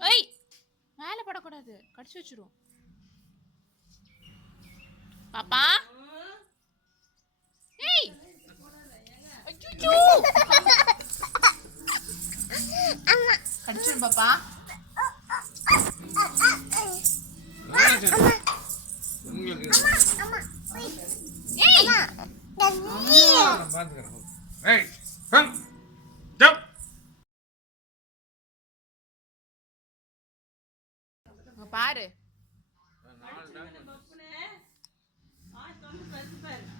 ஏய் மேல படக்கூடாது, கடிச்சு வச்சிரும். பாப்பா ஏய் அச்சச்சோ கடிச்சிரும் பாப்பா. ஏய் ஏய் கம் ஜம்ப். பாரு நாலு